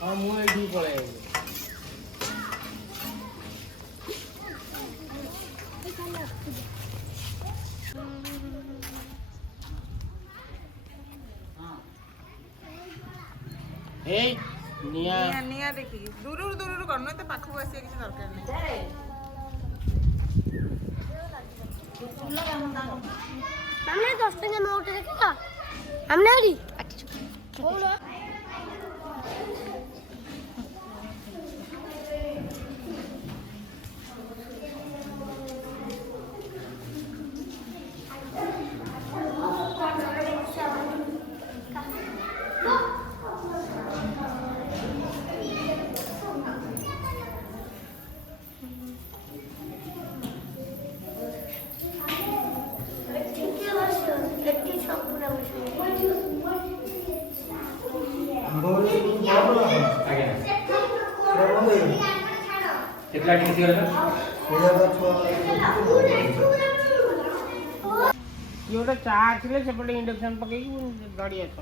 हाँ मुझे पड़े ନିଆ ନିଆ ଦେଖିକି ଦୂରରୁ ଦୂରରୁ କରୁନ ଏତେ ପାଖକୁ ଆସିବା କିଛି ଦରକାର ନାହିଁ। हमने 10 टका नोट देखा हमने हरी बोलो कितना टिकट ये गोटे चा आसले सेपटे इंडक्शन पकई गाड़ी आस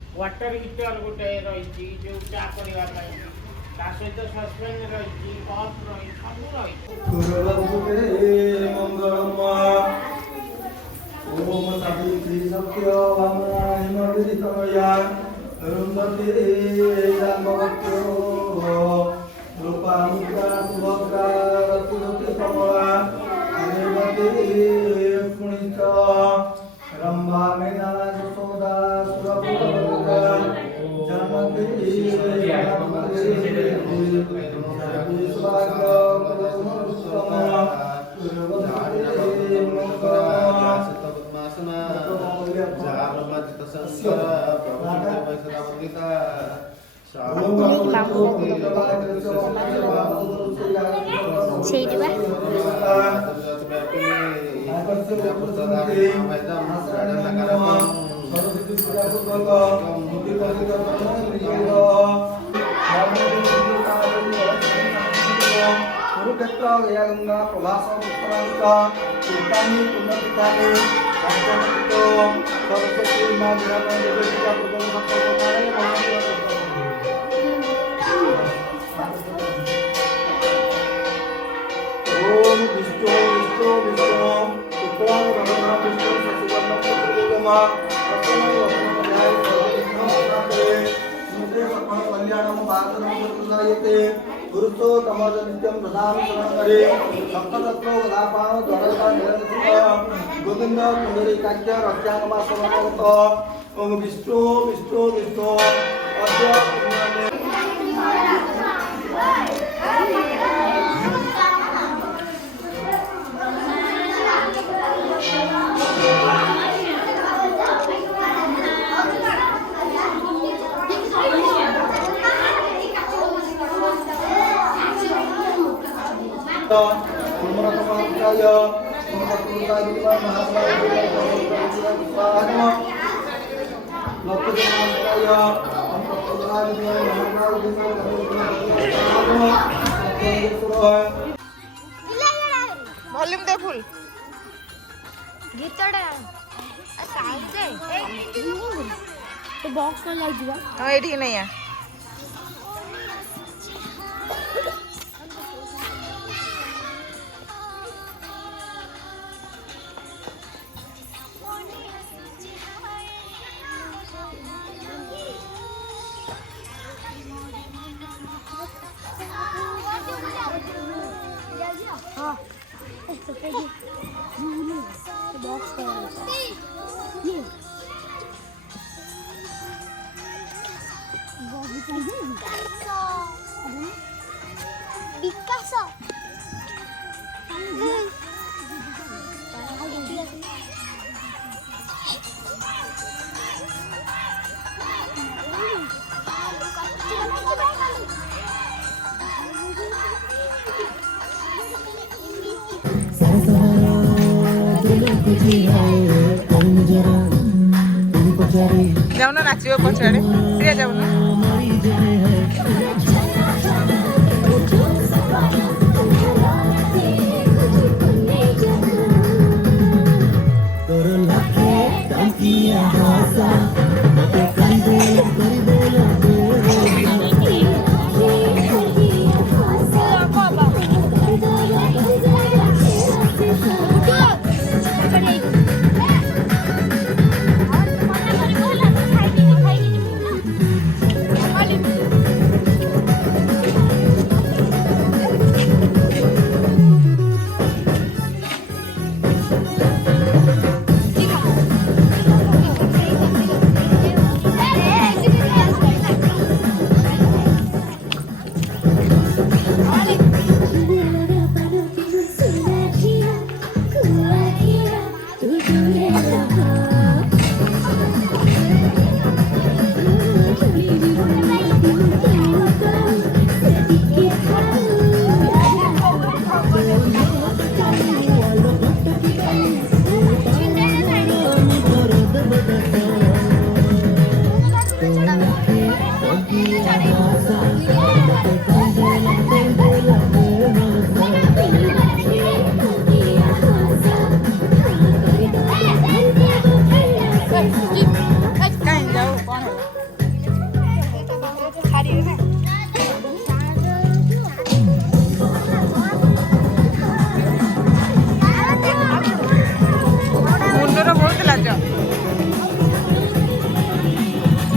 वाटर हीटर गोटे रही जो चा पड़ा सहित सस्पेन रही कप रही सब रंभा मेना यशोदा सुरपुरा जानकी गंगा प्रभास सरस्वती माँ ओम विष्णु विष्णु विष्णु शुक्लां वरदं विष्णु शशिवर्णं चतुर्भुजं कल्याणं बाधनं प्रदायते पुरुषोत्तमं नित्यं प्रदानं शरणरे सप्ततत्त्वो गदापाणो द्वारका निरंतर गोविंद पुंडरीकाक्ष रक्षांगमा शरणागत ओम विष्णु विष्णु विष्णु अद्य वॉल्यूम दे फुल गीतडा साइड दे तो बॉक्स में लग जावा हां एठी नहीं है हां तो बॉक्स का ये Picasso. जाऊन नाचिब पछाड़े प्रिया जाऊन तो କାଇଁ ଯାଉ କ'ଣ ହେଲା ମୁଣ୍ଡର ବହୁତ ଲାଜ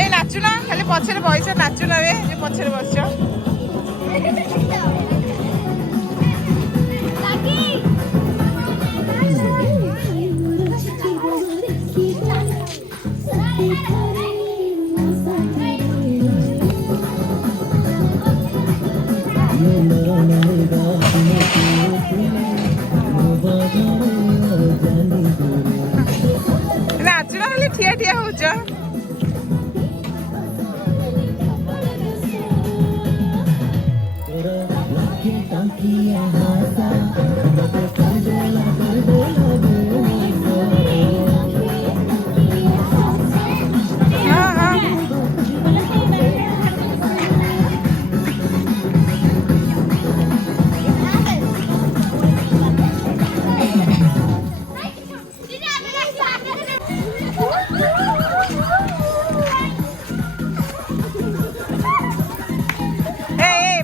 ଏଇ ନାଚୁନା ଖାଲି ପଛରେ ବଇଛ ନାଚୁନା ବେ ଯେ ପଛରେ ବସିଛ ନାଚୁନା ଖାଲି ଠିଆ ଠିଆ ହଉଛ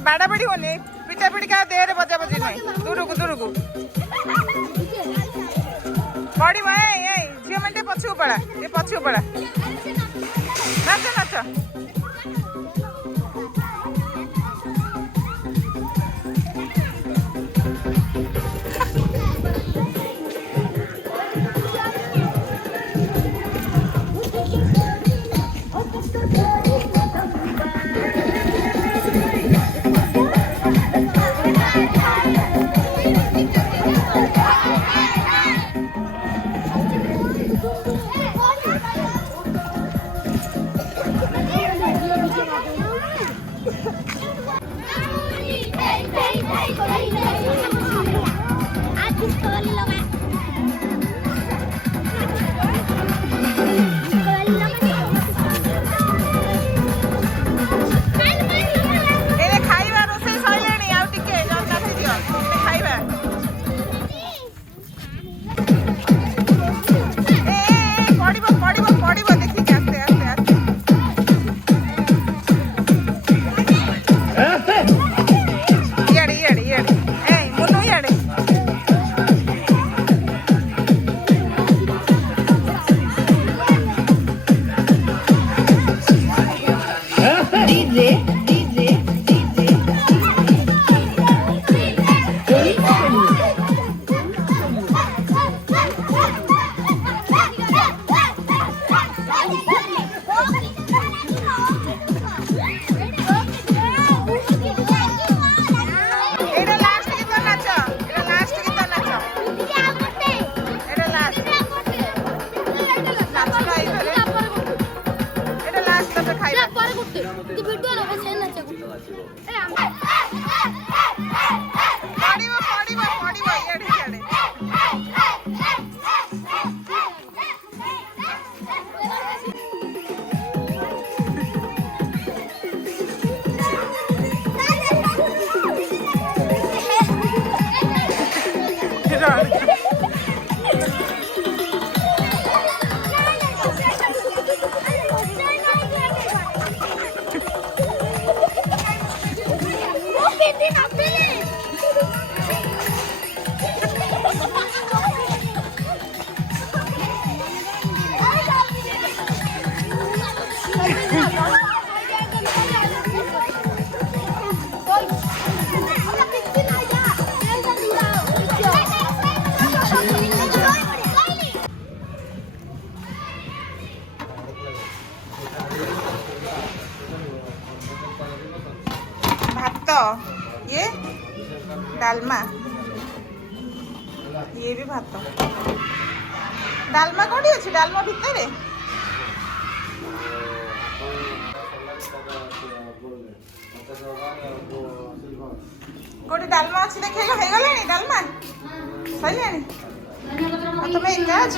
बाड़ा बड़ी होने पिटा पिटी का देहरे बजा बजी नहीं दूर को बड़ी भाई झील मिनटे पछू पड़ा ये पछू पड़ा नाच नाच ये डालमा ये भी भात ଡାଲମା କୋଉଠି ଅଛି? ଡାଲମା ଭିତରେ? କୋଉଠି ଡାଲମା ଅଛି ଦେଖେଇଲ? ହେଇଗଲାଣି ଡାଲମା? ସରିଲାଣି? ଆଉ ତମେ ଏକା ଅଛ?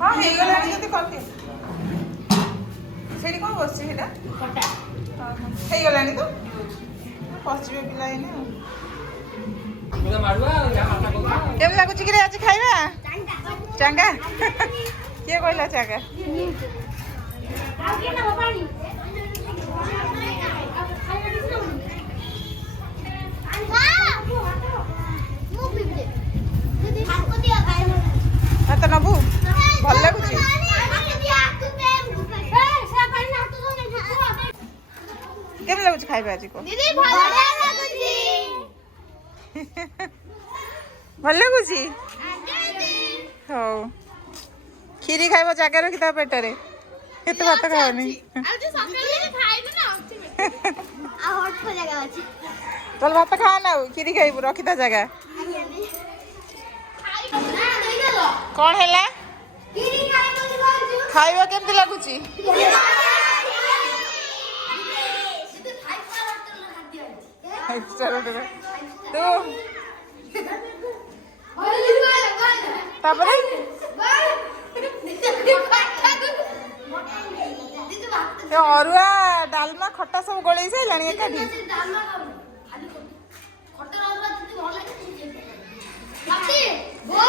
ହଁ ହେଇଗଲାଣି ଯଦି କରିଦିଅ। ସେଇଠି କ'ଣ ବସିଛି ସେଇଟା? ହେଇଗଲାଣି ତ? ପଶିବେ ପିଲା ଏଇନେ ଆଉ। କେମିତି ଲାଗୁଛି କିରେ ଆଜି ଖାଇବା? ଚାଙ୍ଗା? କିଏ କହିଲା ଚାଙ୍ଗା? ଭାତ ନବୁ? ଭଲ ଲାଗୁଛି? କେମିତି ଲାଗୁଛି ଖାଇବା ଆଜି କହ? ଭଲ ଲାଗୁଛି? ହଉ କ୍ଷୀରି ଖାଇବ ଜାଗା ରଖି ତା ପେଟରେ। ଏତେ ଭାତ ଖାଅନି। ତାହେଲେ ଭାତ ଖାଆ ନା ଆଉ କ୍ଷୀରି ଖାଇବୁ ରଖିଥା ଜାଗା। କ'ଣ ହେଲା? ଖାଇବା କେମିତି ଲାଗୁଛି? ତୁ ତାପରେ ଅରୁଆ ଡାଲମା ଖଟା ସବୁ ଗୋଳେଇ ସାରିଲାଣି ଏକାଠି।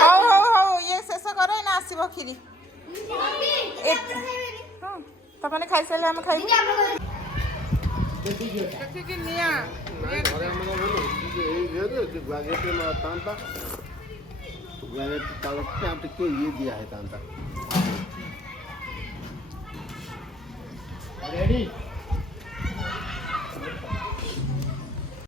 ହଉ ହଉ ହଉ ଇଏ ଶେଷ କର ଏଇନା ଆସିବ କ୍ଷୀରି। ତମାନେ ଖାଇସାରିଲେ ଆମେ ଖାଇବୁ। ଦେଖିକି ନିଆ दिया है रेडी